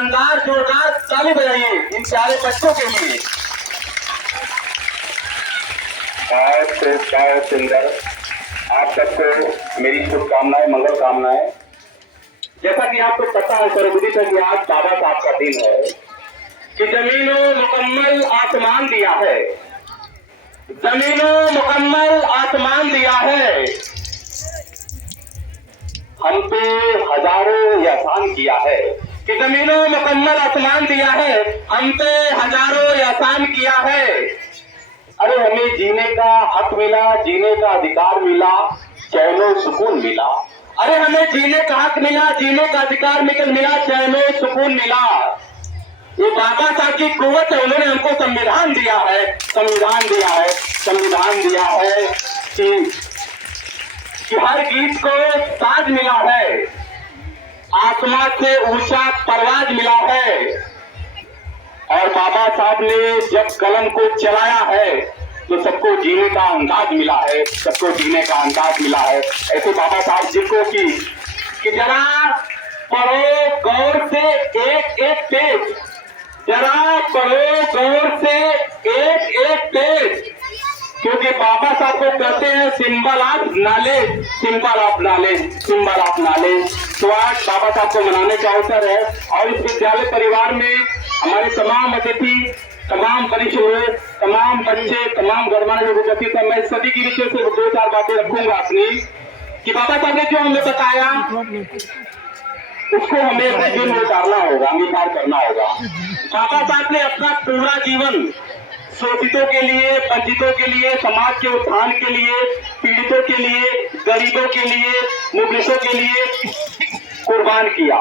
शानदार जोरदार ताली बजाइए इन प्यारे बच्चों के लिए। बहुत सुंदर। आप सबको मेरी शुभकामनाएं, मंगल कामनाएं। जैसा कि आपको पता है सर्वविदित है कि आज बाबा साहब का दिन है कि जमीनों मुकम्मल आसमान दिया है, जमीनों मुकम्मल आसमान दिया है, हम पे हजारों एहसान किया है कि जमीनों मुकम्मल आसमान दिया है, हम पे हजारों एहसान किया है। अरे हमें जीने का हक मिला, जीने का अधिकार मिला, चैनो सुकून मिला। अरे हमें जीने का हक मिला, जीने का अधिकार मिला, चैनो सुकून मिला। ये बाबा साहब की कुव्वत है, उन्होंने हमको संविधान दिया है, संविधान दिया है, संविधान दिया है कि हर गीत को साज मिला है, आसमां से ऊंचा परवाज मिला है। और बाबा साहब ने जब कलम को चलाया है तो सबको जीने का अंदाज मिला है, सबको जीने का अंदाज मिला है। ऐसे बाबा साहब जिनको कि जरा पढ़ो गौर से एक एक पेज, जरा पढ़ो गौर से एक एक पेज, क्योंकि बाबा साहब को कहते हैं symbol of knowledge, symbol of knowledge, symbol of knowledge. तो आज बाबा साहब को मनाने का अवसर है और इस विद्यालय परिवार में हमारे तमाम अतिथि, तमाम परिचय, तमाम बच्चे, तमाम गणमान्य लोग उपस्थित है। मैं सभी की विषय से 2-4 बातें रखूंगा अपनी कि बाबा साहब ने जो हमें बताया उसको हमें अपने जीवन में उतारना होगा, अंगीकार करना होगा। बाबा साहब ने अपना पूरा जीवन शोषितों के लिए, वंचितों के लिए, समाज के उत्थान के लिए, पीड़ितों के लिए, गरीबों के लिए, मुफलिसों के लिए कुर्बान किया।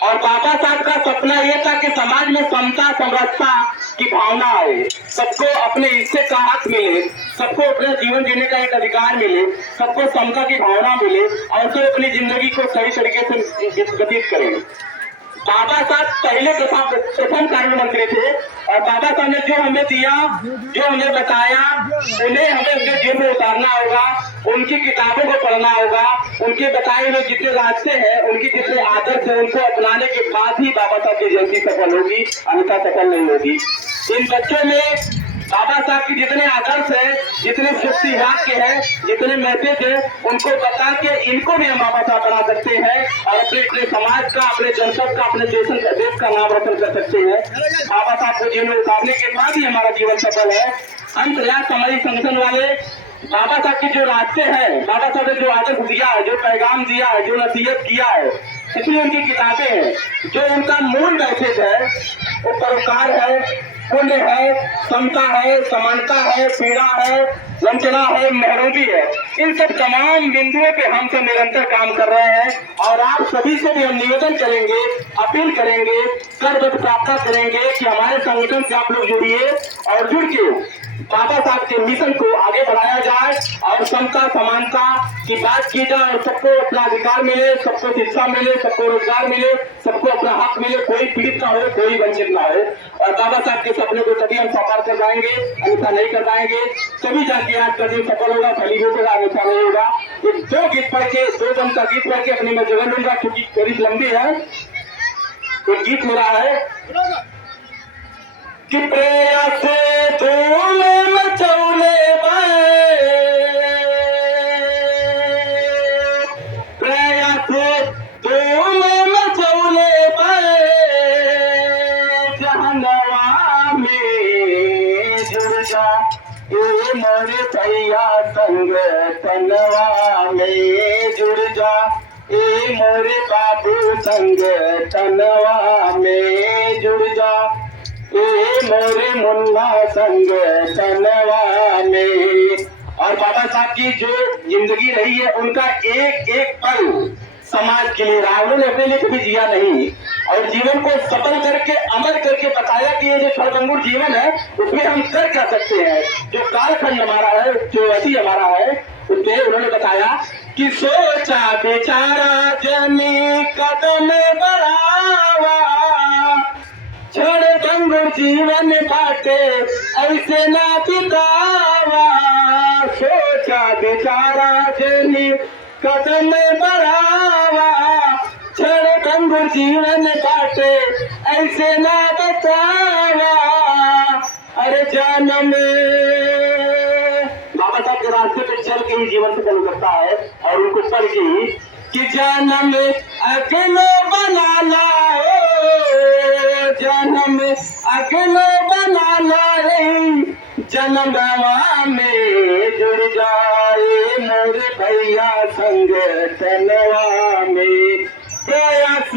और बाबा साहब का सपना यह था कि समाज में समता समरसता की भावना आए, सबको अपने हिस्से का हक मिले, सबको अपना जीवन जीने का एक अधिकार मिले, सबको समता की भावना मिले और सब अपनी जिंदगी को सही तरीके से व्यतीत करें। बाबा साहब पहले प्रथम कानून मंत्री थे और बाबा साहब ने जो हमें दिया, जो हमें बताया, उन्हें हमें अपने जीवन में उतारना होगा, उनकी किताबों को पढ़ना होगा, उनके बताए हुए जितने रास्ते हैं, उनके जितने आदर्श हैं, उनको अपनाने के बाद ही बाबा साहब की जयंती सफल होगी, अन्यथा सफल नहीं होगी। इन बच्चों में बाबा साहब के जितने आदर्श है, जितने शक्ति वाक्य है, जितने मैसेज है, उनको बता के इनको भी हम बाबा साहब बना सकते हैं और अपने समाज का, अपने जनपद का, अपने देश का नाम रोशन कर सकते हैं। बाबा साहब को जीवन में उतारने के बाद ही हमारा जीवन सफल है। अंतर्राष्ट्रीय सामाजिक संगठन वाले बाबा साहब के जो रास्ते हैं, बाबा साहब ने जो आदर्श दिया है, जो पैगाम दिया है, जो नसीहत किया है, इसलिए उनकी किताबें हैं। जो उनका मूल मैसेज है वो परोपकार है, पुण्य है, समता है, समानता है, पीड़ा है, वंचना है, महरूमी है। इन सब तमाम बिंदुओं पे हम सब निरंतर काम कर रहे हैं और आप सभी से भी हम निवेदन करेंगे, अपील करेंगे, कर प्रार्थना करेंगे कि हमारे संगठन से आप लोग जुड़िए और जुड़ के बाबा साहब के मिशन को आगे बढ़ाया जाए और समता समानता की बात की जाए और सबको अपना अधिकार मिले, सबको शिक्षा मिले, सबको रोजगार मिले, सबको अपना हक मिले, कोई पीड़ित ना हो, कोई वंचित ना हो। और बाबा साहब के सपने को तभी हम साकार कर पाएंगे, अन्यथा नहीं कर पाएंगे। सभी जाके आज का दिन सफल होगा, फलीभूत होगा, अन्यथा नहीं होगा। ये 2 गीत पढ़ के, 2 दम का गीत पढ़ के अपनी मैं जगह लूंगा क्योंकि करीब लंबी है। एक गीत मेरा है कि प्रेया से धूम मचौले प्रेया से धूम मचौले जहनवा में जुड़ जा ए मोरे भैया संग तनवा में जुड़ जा ए मोरे बाबू संग तनवा में जुड़ जा ए मोरे मुन्ना संग तनवा में। और बाबा साहब की जो जिंदगी रही है, उनका एक एक पल समाज के लिए रहा, उन्होंने अपने लिए कभी जिया नहीं और जीवन को सफल करके अमर करके बताया कि ये जो क्षणभंगुर जीवन है उसमें हम कर क्या सकते हैं। जो कालखंड हमारा है, जो अति हमारा है, उसमें उन्होंने बताया कि सोचा बेचारा जनी कदम बढ़ावा, क्षणभंगुर जीवन बाटे ऐसे ना बितावा, सोचा बेचारा जनी कदम बढ़ावा, क्षणभंगुर अंगूर जीवन काटे ऐसे ना बतावा, अरे जन्म बाबा साहब के रास्ते पे चल के ही जीवन से चालू करता है और उनको पढ़ के ही कि जन्म अकेलो बनाना हो, जन्म अकेलो बनाना रे, जन्म में जुड़ जाए मोरे भैया संग तनवा में, प्रयास